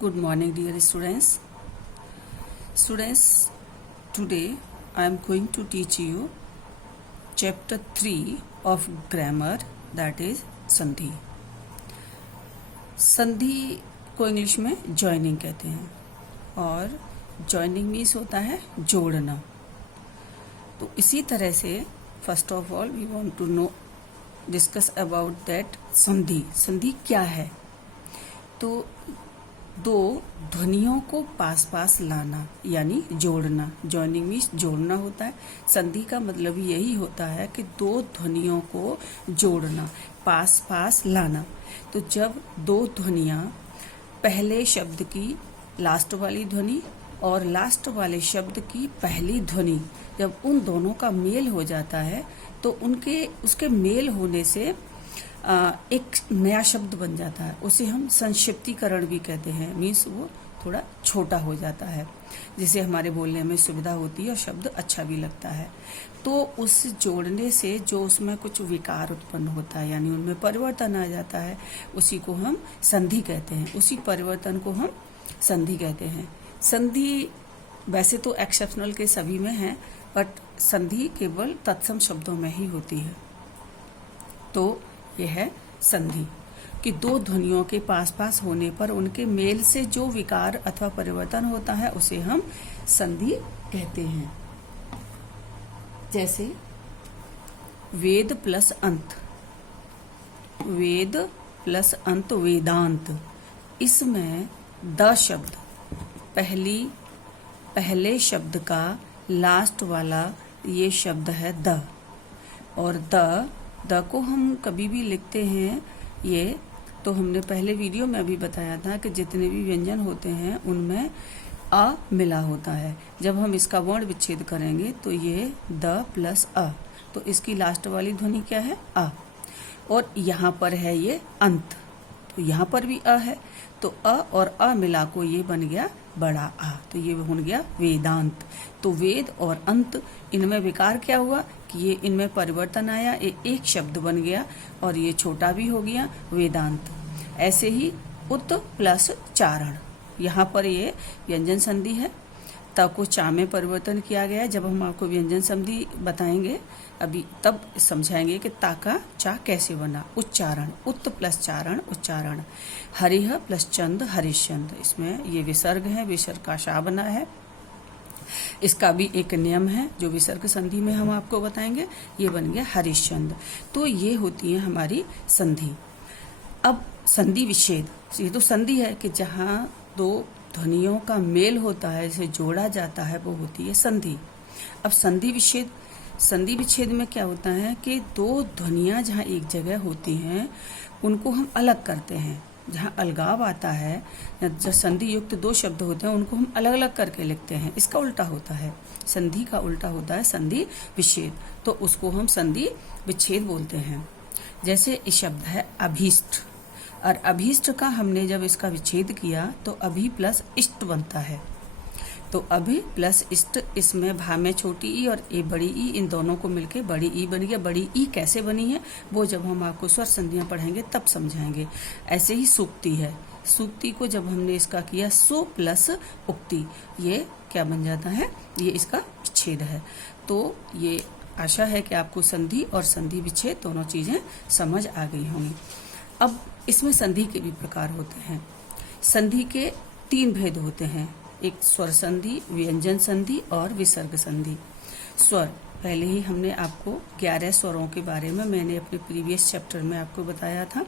Good morning, dear students. Students, today I am going to teach you chapter 3 of grammar, that is संधि. संधि को English में joining कहते हैं और जॉइनिंग मीन्स होता है जोड़ना. तो इसी तरह से first of all we want to know discuss about that संधि. संधि क्या है? तो दो ध्वनियों को पास पास लाना यानी जोड़ना. जॉइनिंग मीन्स जोड़ना होता है. संधि का मतलब यही होता है कि दो ध्वनियों को जोड़ना, पास पास लाना. तो जब दो ध्वनियाँ पहले शब्द की लास्ट वाली ध्वनि और लास्ट वाले शब्द की पहली ध्वनि, जब उन दोनों का मेल हो जाता है तो उसके मेल होने से एक नया शब्द बन जाता है. उसे हम संक्षिप्तीकरण भी कहते हैं. मीन्स वो थोड़ा छोटा हो जाता है, जिससे हमारे बोलने में सुविधा होती है और शब्द अच्छा भी लगता है. तो उस जोड़ने से जो उसमें कुछ विकार उत्पन्न होता है यानी उनमें परिवर्तन आ जाता है, उसी को हम संधि कहते हैं. उसी परिवर्तन को हम संधि कहते हैं. संधि वैसे तो एक्सेप्शनल के सभी में है, बट संधि केवल तत्सम शब्दों में ही होती है. तो यह है संधि कि दो ध्वनियों के पास पास होने पर उनके मेल से जो विकार अथवा परिवर्तन होता है उसे हम संधि कहते हैं. जैसे वेद प्लस अंत, वेद प्लस अंत वेदांत. इसमें द शब्द पहले शब्द का लास्ट वाला ये शब्द है द, और द को हम कभी भी लिखते हैं ये तो हमने पहले वीडियो में भी बताया था कि जितने भी व्यंजन होते हैं उनमें अ मिला होता है. जब हम इसका वर्ण विच्छेद करेंगे तो ये द प्लस अ, तो इसकी लास्ट वाली ध्वनि क्या है? अ. और यहाँ पर है ये अंत, तो यहाँ पर भी अ है, तो अ और अ मिला को ये बन गया बड़ा आ, तो ये बन गया वेदांत. तो वेद और अंत, इनमें विकार क्या हुआ कि ये इनमें परिवर्तन आया, एक शब्द बन गया और ये छोटा भी हो गया वेदांत. ऐसे ही उत प्लस चारण, यहाँ पर ये व्यंजन संधि है. त को चा में परिवर्तन किया गया है. जब हम आपको व्यंजन संधि बताएंगे अभी तब समझाएंगे कि ता का चा कैसे बना. उच्चारण, उत प्लस चारण उच्चारण. हरिह प्लस चंद हरिश्चंद, इसमें ये विसर्ग है, विसर्ग का शा बना है. इसका भी एक नियम है जो विसर्ग संधि में हम आपको बताएंगे. ये बन गया हरिश्चंद. तो ये होती है हमारी संधि. अब संधि विच्छेद, ये तो संधि है कि जहाँ दो ध्वनियों का मेल होता है, इसे जोड़ा जाता है, वो होती है संधि. अब संधि विच्छेद में क्या होता है कि दो ध्वनियाँ जहाँ एक जगह होती हैं उनको हम अलग करते हैं. जहाँ अलगाव आता है, जब संधि युक्त दो शब्द होते हैं उनको हम अलग अलग करके लिखते हैं. इसका उल्टा होता है, संधि का उल्टा होता है संधि विच्छेद. तो उसको हम संधि विच्छेद बोलते हैं. जैसे इस शब्द है अभीष्ट, और अभीष्ट का हमने जब इसका विच्छेद किया तो अभि प्लस इष्ट बनता है. तो अभि प्लस इष्ट, इसमें भा में छोटी ई और ए बड़ी ई, इन दोनों को मिलके बड़ी ई बन गया. बड़ी ई कैसे बनी है वो जब हम आपको स्वर संधियाँ पढ़ेंगे तब समझाएंगे. ऐसे ही सूक्ति है. सूक्ति को जब हमने इसका किया सु प्लस उक्ति, ये क्या बन जाता है? ये इसका विच्छेद है. तो ये आशा है कि आपको संधि और संधि विच्छेद दोनों चीज़ें समझ आ गई होंगी. अब इसमें संधि के भी प्रकार होते हैं. संधि के 3 भेद होते हैं. एक स्वर संधि, व्यंजन संधि और विसर्ग संधि. स्वर, पहले ही हमने आपको 11 स्वरों के बारे में मैंने अपने प्रीवियस चैप्टर में आपको बताया था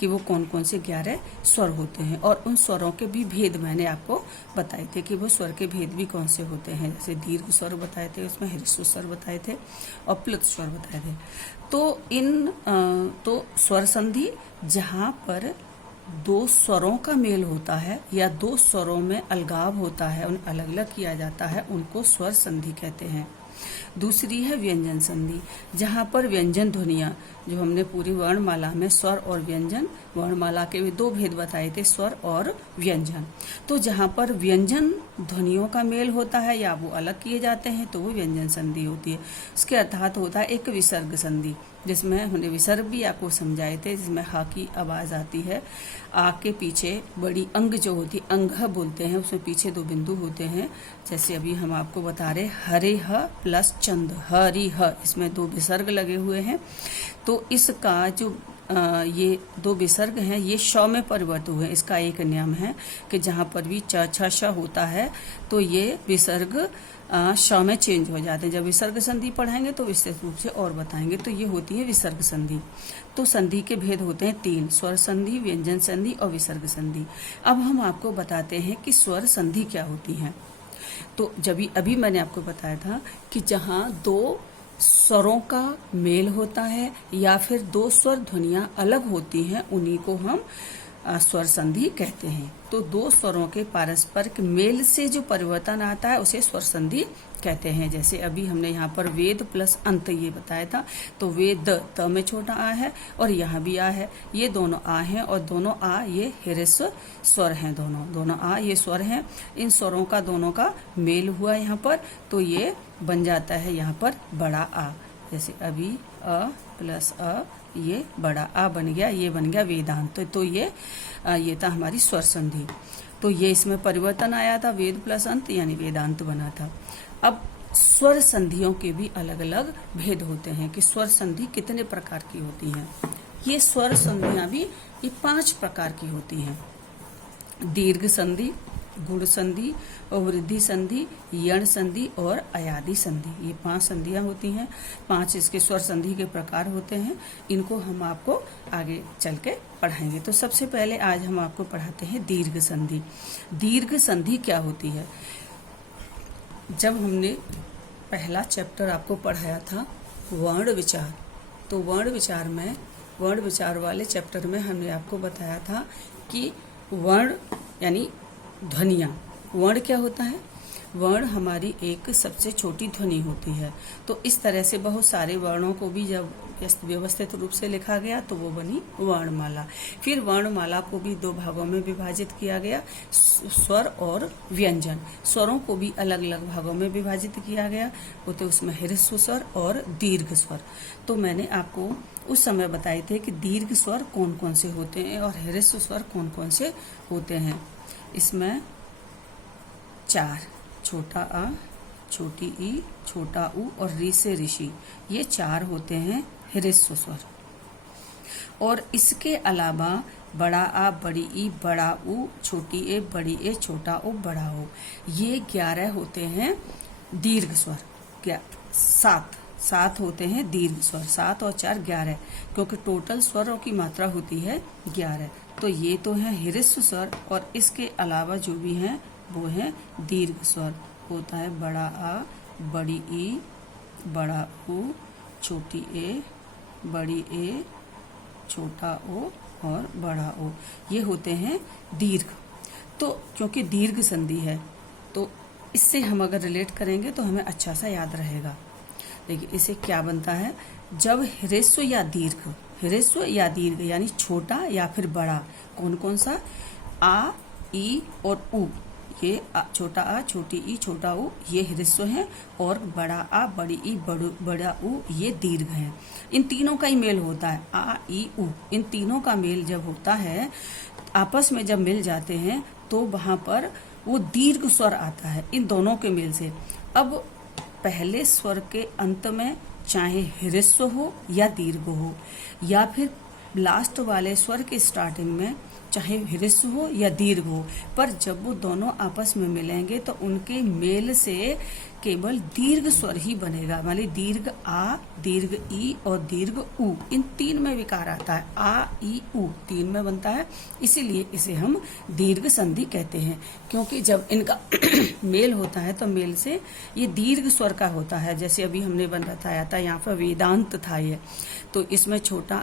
कि वो कौन कौन से 11 स्वर होते हैं, और उन स्वरों के भी भेद मैंने आपको बताए थे कि वो स्वर के भेद भी कौन से होते हैं. जैसे दीर्घ स्वर बताए थे, उसमें ह्रस्व स्वर बताए थे और प्लुत स्वर बताए थे. तो स्वर संधि जहाँ पर दो स्वरों का मेल होता है या दो स्वरों में अलगाव होता है, उन्हें अलग अलग किया जाता है, उनको स्वर संधि कहते हैं. दूसरी है व्यंजन संधि, जहाँ पर व्यंजन ध्वनियाँ जो हमने पूरी वर्णमाला में स्वर और व्यंजन, वर्णमाला के भी दो भेद बताए थे, स्वर और व्यंजन। तो जहाँ पर व्यंजन ध्वनियों का मेल होता है या वो अलग किए जाते हैं तो वो व्यंजन संधि होती है। उसके अर्थात होता है एक विसर्ग संधि, जिसमें हमने विसर्ग भी आपको समझाए थे, जिसमें हा की आवाज आती है। आ के पीछे बड़ी अंग जो होती है, अंग बोलते हैं, उसमें पीछे दो बिंदु होते हैं। जैसे अभी हम आपको बता रहे हरे ह प्लस चंद, हरि ह, इसमें दो विसर्ग लगे हुए हैं। तो इसका जो ये दो विसर्ग हैं ये श में परिवर्तित हुए हैं। इसका एक नियम है कि जहाँ पर भी च छ श होता है तो ये विसर्ग श में चेंज हो जाते हैं। जब विसर्ग संधि पढ़ाएंगे तो विशेष रूप से और बताएंगे। तो ये होती है विसर्ग संधि। तो संधि के भेद होते हैं तीन, स्वर संधि, व्यंजन संधि और विसर्ग संधि। अब हम आपको बताते हैं कि स्वर संधि क्या होती है। तो जब अभी मैंने आपको बताया था कि जहाँ दो स्वरों का मेल होता है या फिर दो स्वर ध्वनियाँ अलग होती हैं, उन्हीं को हम स्वर संधि कहते हैं। तो दो स्वरों के पारस्परिक मेल से जो परिवर्तन आता है उसे स्वर संधि कहते हैं। जैसे अभी हमने यहाँ पर वेद प्लस अंत ये बताया था। तो वेद त में छोटा आ है और यहाँ भी आ है, ये दोनों आ हैं और दोनों आ ये ह्रस्व स्वर हैं, दोनों आ ये स्वर हैं। इन स्वरों का दोनों का मेल हुआ यहाँ पर तो ये बन जाता है यहाँ पर बड़ा आ। जैसे अभी अ प्लस अ, ये बड़ा आ बन गया, ये बन गया वेदांत। तो ये था हमारी स्वर संधि। तो ये इसमें परिवर्तन आया था, वेद प्लस अंत यानी वेदांत बना था। अब स्वर संधियों के भी अलग अलग भेद होते हैं कि स्वर संधि कितने प्रकार की होती हैं। ये स्वर संधियां भी ये 5 प्रकार की होती हैं। दीर्घ संधि, गुण संधि और वृद्धि संधि, यण संधि और अयादि संधि, ये 5 संधियां होती हैं। 5 इसके स्वर संधि के प्रकार होते हैं। इनको हम आपको आगे चल के पढ़ाएंगे। तो सबसे पहले आज हम आपको पढ़ाते हैं दीर्घ संधि। दीर्घ संधि क्या होती है? जब हमने पहला चैप्टर आपको पढ़ाया था वर्ण विचार, तो वर्ण विचार वाले चैप्टर में हमने आपको बताया था कि वर्ण यानी ध्वनियाँ। वर्ण क्या होता है? वर्ण हमारी एक सबसे छोटी ध्वनि होती है। तो इस तरह से बहुत सारे वर्णों को भी जब व्यवस्थित रूप से लिखा गया तो वो बनी वर्णमाला। फिर वर्णमाला को भी 2 भागों में विभाजित किया गया, स्वर और व्यंजन। स्वरों को भी अलग अलग भागों में विभाजित किया गया, होते उसमें ह्रस्व स्वर और दीर्घ स्वर। तो मैंने आपको उस समय बताए थे कि दीर्घ स्वर कौन कौन से होते हैं और ह्रस्व स्वर कौन कौन से होते हैं। इसमें 4, छोटा आ, छोटी ई, छोटा ऊ और री से ऋषि, ये 4 होते हैं ह्रस्व स्वर। और इसके अलावा बड़ा आ, बड़ी ई, बड़ा ऊ, छोटी ए, बड़ी ए, छोटा ओ, बड़ा ओ, ये 11 होते हैं दीर्घ स्वर। क्या 7 होते हैं दीर्घ स्वर। 7 और 4 11, क्योंकि टोटल स्वरों की मात्रा होती है 11। तो ये तो है ह्रस्व स्वर और इसके अलावा जो भी हैं वो है दीर्घ स्वर। होता है बड़ा आ, बड़ी ई, बड़ा ऊ, छोटी ए, बड़ी ए, छोटा ओ और बड़ा ओ, ये होते हैं दीर्घ। तो क्योंकि दीर्घ संधि है तो इससे हम अगर रिलेट करेंगे तो हमें अच्छा सा याद रहेगा। देखिए इसे क्या बनता है, जब ह्रस्व या दीर्घ यानी छोटा या फिर बड़ा, कौन कौन सा, आ, ई और ऊ, ये छोटा आ, छोटी ई, छोटा ऊ ये ह्रस्व है और बड़ा आ, बड़ी ई, बड़ा ऊ ये दीर्घ है। इन तीनों का ही मेल होता है, आ, ई, ऊ। इन तीनों का मेल जब होता है, आपस में जब मिल जाते हैं तो वहां पर वो दीर्घ स्वर आता है इन दोनों के मेल से। अब पहले स्वर के अंत में चाहे ह्रस्व हो या दीर्घ हो, या फिर लास्ट वाले स्वर के स्टार्टिंग में चाहे ह्रस्व हो या दीर्घ हो, पर जब वो दोनों आपस में मिलेंगे तो उनके मेल से केवल दीर्घ स्वर ही बनेगा। मतलब दीर्घ आ, दीर्घ ई और दीर्घ ऊ, इन 3 में विकार आता है। आ, ई, ऊ 3 में बनता है, इसीलिए इसे हम दीर्घ संधि कहते हैं। क्योंकि जब इनका मेल होता है तो मेल से ये दीर्घ स्वर का होता है। जैसे अभी हमने बताया था यहाँ पर वेदांत था ये, तो इसमें छोटा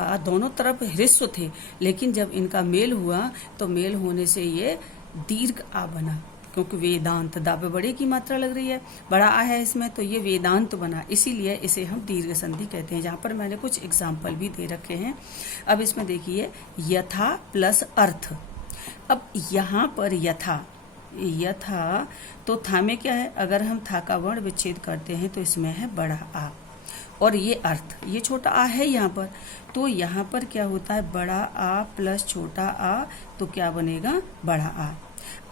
आ दोनों तरफ ह्रस्व थे, लेकिन जब इनका मेल हुआ तो मेल होने से ये दीर्घ आ बना। क्योंकि वेदांत दा पे बड़े की मात्रा लग रही है, बड़ा आ है इसमें, तो ये वेदांत बना, इसीलिए इसे हम दीर्घ संधि कहते हैं। जहाँ पर मैंने कुछ एग्जाम्पल भी दे रखे हैं। अब इसमें देखिए यथा प्लस अर्थ। अब यहाँ पर यथा तो था में क्या है, अगर हम था का वर्ण विच्छेद करते हैं तो इसमें है बड़ा आ, और ये अर्थ, ये छोटा आ है यहाँ पर, तो यहाँ पर क्या होता है, बड़ा आ प्लस छोटा आ, तो क्या बनेगा, बड़ा आ।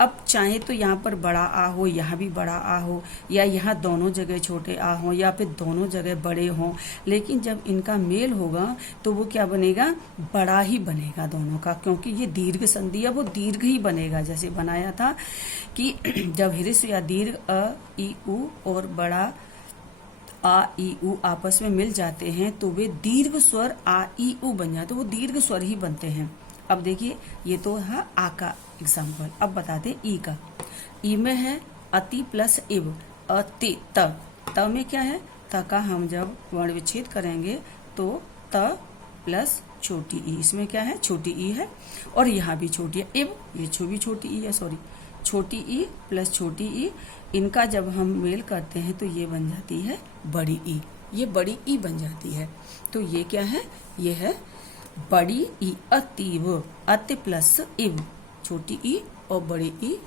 अब चाहे तो यहाँ पर बड़ा आ हो, यहाँ भी बड़ा आ हो, या यहाँ दोनों जगह छोटे आ हो, या फिर दोनों जगह बड़े हों, लेकिन जब इनका मेल होगा तो वो क्या बनेगा, बड़ा ही बनेगा दोनों का, क्योंकि ये दीर्घ संधि है, वो दीर्घ ही बनेगा। जैसे बनाया था कि जब हिरिस या दीर्घ अ ई उ और बड़ा आ ई उ आपस में मिल जाते हैं तो वे दीर्घ स्वर आ ई उ बन जाते, वो दीर्घ स्वर ही बनते हैं। अब देखिए ये तो है आ का एग्जाम्पल। अब बताते ई का। ई में है अति प्लस इव, अति त में क्या है, त का हम जब वर्ण विच्छेद करेंगे तो त प्लस छोटी ई, इसमें क्या है, छोटी ई है, और यहाँ भी छोटी है, इव ये भी छोटी ई है, सॉरी छोटी ई प्लस छोटी ई, इनका जब हम मेल करते हैं तो ये बन जाती है बड़ी ई, ये बड़ी ई बन जाती है। तो ये क्या है, ये है बड़ी ई, अतीव, अति प्लस इव, छोटी ई और बड़ी ई,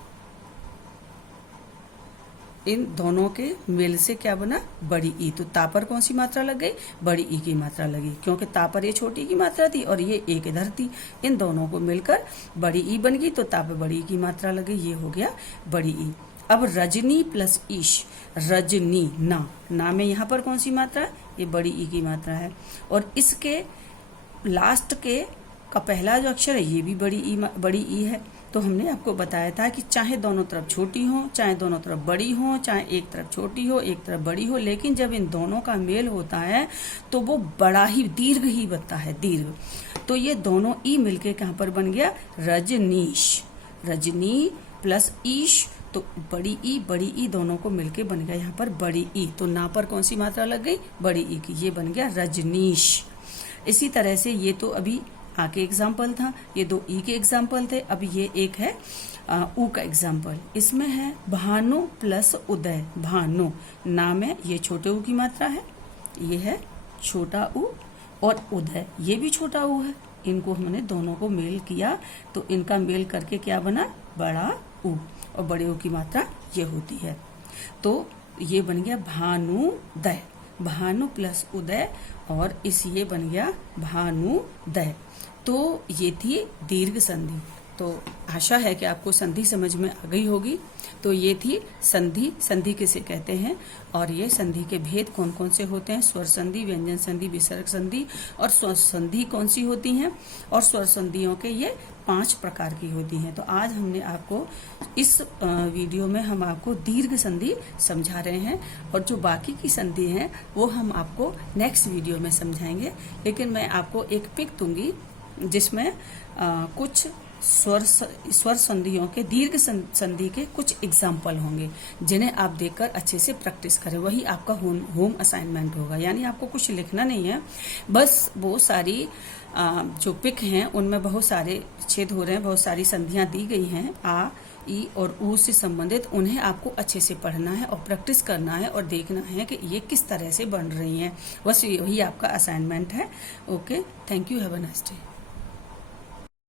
इन दोनों के मेल से क्या बना, बड़ी ई। तो ता पर कौन सी मात्रा लग गई, बड़ी ई की मात्रा लगी, क्योंकि ता पर ये छोटी की मात्रा थी और ये एक इधर थी, इन दोनों को मिलकर बड़ी ई बन गई, तो ता पर बड़ी ई की मात्रा लगी, ये हो गया बड़ी ई। अब रजनी प्लस ईश, रजनी ना में यहाँ पर कौन सी मात्रा है, ये बड़ी ई की मात्रा है, और इसके लास्ट के का पहला जो अक्षर है ये भी बड़ी ई है। तो हमने आपको बताया था कि चाहे दोनों तरफ छोटी हो, चाहे दोनों तरफ बड़ी हो, चाहे एक तरफ छोटी हो एक तरफ बड़ी हो, लेकिन जब इन दोनों का मेल होता है तो वो बड़ा ही दीर्घ ही बनता है, दीर्घ। तो ये दोनों ई मिलके कहाँ पर बन गया, रजनीश, रजनी प्लस ईश, तो बड़ी ई दोनों को मिलके बन गया यहाँ पर बड़ी ई। तो ना पर कौन सी मात्रा लग गई, बड़ी ई की, ये बन गया रजनीश। इसी तरह से ये तो अभी आ के एग्जाम्पल था, ये दो ई के एग्जाम्पल थे। अब ये एक है ऊ का एग्जाम्पल। इसमें है भानु प्लस उदय, भानु ना में ये छोटे ऊ की मात्रा है, ये है छोटा ऊ, और उदय ये भी छोटा ऊ है, इनको हमने दोनों को मेल किया तो इनका मेल करके क्या बना, बड़ा ऊ, और बड़े ऊ की मात्रा ये होती है। तो ये बन गया भानुदय, भानु प्लस उदय, और इस ये बन गया भानुदय। तो ये थी दीर्घ संधि। तो आशा है कि आपको संधि समझ में आ गई होगी। तो ये थी संधि, संधि किसे कहते हैं, और ये संधि के भेद कौन कौन से होते हैं, स्वर संधि, व्यंजन संधि, विसर्ग संधि, और स्वर संधि कौन सी होती हैं, और स्वर संधियों के ये 5 प्रकार की होती हैं। तो आज हमने आपको इस वीडियो में हम आपको दीर्घ संधि समझा रहे हैं, और जो बाकी की संधि हैं वो हम आपको नेक्स्ट वीडियो में समझाएंगे। लेकिन मैं आपको एक पिक दूंगी जिसमें कुछ स्वर संधियों के, दीर्घ संधि के कुछ एग्जाम्पल होंगे जिन्हें आप देखकर अच्छे से प्रैक्टिस करें। वही आपका होम असाइनमेंट होगा, यानी आपको कुछ लिखना नहीं है, बस वो सारी जो पिक हैं उनमें बहुत सारे छेद हो रहे हैं, बहुत सारी संधियां दी गई हैं आ, ई और ऊ से संबंधित, उन्हें आपको अच्छे से पढ़ना है और प्रैक्टिस करना है और देखना है कि ये किस तरह से बन रही हैं। बस यही आपका असाइनमेंट है। Okay, thank you, have a nice day.